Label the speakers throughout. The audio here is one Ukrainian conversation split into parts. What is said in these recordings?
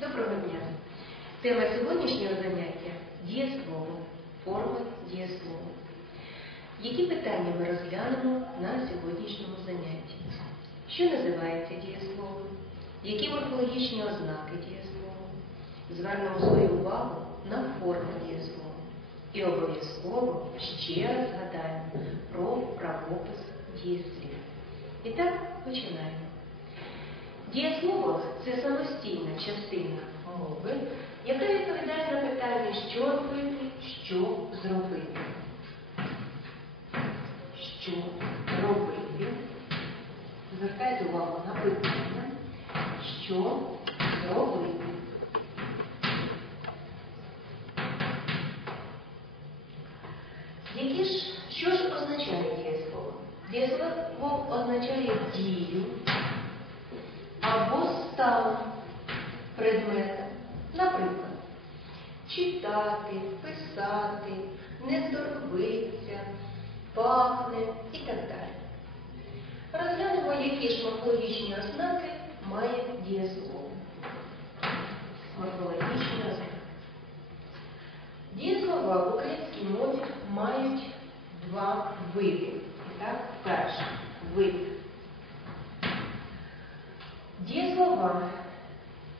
Speaker 1: Доброго дня. Тема сьогоднішнього заняття дієслово, форми дієслова. Які питання ми розглянемо на сьогоднішньому занятті? Що називається дієсловом? Які морфологічні ознаки дієслова? Звернемо свою увагу на форми дієслова. І обов'язково ще раз згадаємо про правопис дієслів. І так починаємо. Дієслово це самостійна частина мови, яка відповідає на питання, що робити, що зробити. Що робити? Звертайте увагу на питання, що зробити. Які ж, що ж означає дієслово? Дієслово означає дію або стан предмета. Наприклад, читати, писати, не здоровиться, пахне і так далі. Розглянемо, які ж морфологічні ознаки має дієслово. Морфологічні ознаки. Дієслова в українській мові мають два види. Перший вид. Дієслова,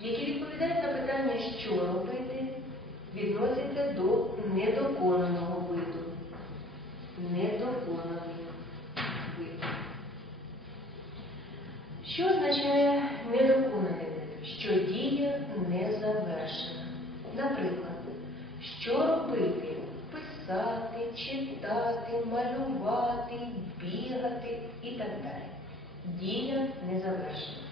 Speaker 1: які відповідають на питання, що робити, відносяться до недоконаного виду. Недоконаний вид. Що означає недоконаний вид? Що дія не завершена. Наприклад, що робити? Писати, читати, малювати, бігати і так далі. Дія не завершена.